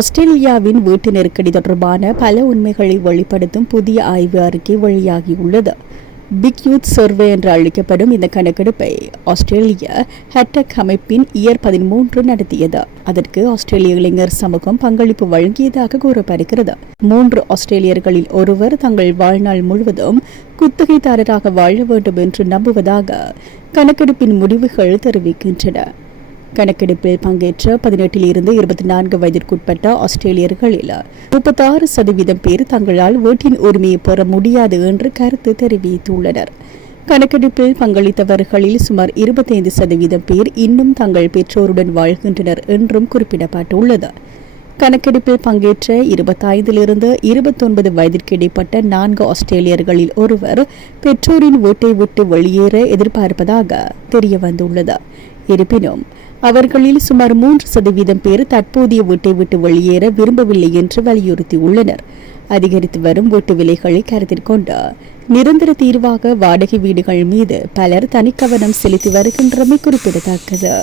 ஆஸ்திரேலியாவின் வீட்டு நெருக்கடி தொடர்பான பல உண்மைகளை வெளிப்படுத்தும் புதிய ஆய்வு அறிக்கை வெளியாகியுள்ளது. பிக் யூத் சர்வே என்று அழைக்கப்படும் இந்த கணக்கெடுப்பை ஆஸ்திரேலிய ஹெட்டெக் அமைப்பின் இயர் 13 நடத்தியது. அதற்கு ஆஸ்திரேலிய இளைஞர் சமூகம் பங்களிப்பு வழங்கியதாக கூறப்படுகிறது. 3 ஆஸ்திரேலியர்களில் ஒருவர் தங்கள் வாழ்நாள் முழுவதும் குத்தகைதாரராக வாழ வேண்டும் என்று நம்புவதாக கணக்கெடுப்பின் முடிவுகள் தெரிவிக்கின்றன. கணக்கெடுப்பில் பங்கேற்ற 18 இருந்து 24 வயதிற்குட்பட்ட ஆஸ்திரேலியர்களில் 36% பேர் தங்களால் வீட்டின் உரிமையை பெற முடியாது என்று கருத்து தெரிவித்துள்ளனர். கணக்கெடுப்பில் பங்களித்தவர்களில் சுமார் 25% பேர் இன்னும் தங்கள் பெற்றோருடன் வாழ்கின்றனர் என்றும் குறிப்பிடப்பட்டுள்ளது. கணக்கெடுப்பில் பங்கேற்ற 25 29 வயதிற்கு இடைப்பட்ட 4 ஆஸ்திரேலியர்களில் ஒருவர் பெற்றோரின் வீட்டை விட்டு வெளியேற எதிர்பார்ப்பதாக தெரியவந்துள்ளது. இருப்பினும் அவர்களில் சுமார் 3% பேர் தற்போதைய வீட்டை விட்டு வெளியேற விரும்பவில்லை என்று வலியுறுத்தியுள்ளனர். அதிகரித்து வரும் வீட்டு விலைகளை கருத்தில் கொண்டு நிரந்தர தீர்வாக வாடகை வீடுகள் மீது பலர் தனிக்கவனம் செலுத்தி வருகின்றமை குறிப்பிடத்தக்கது.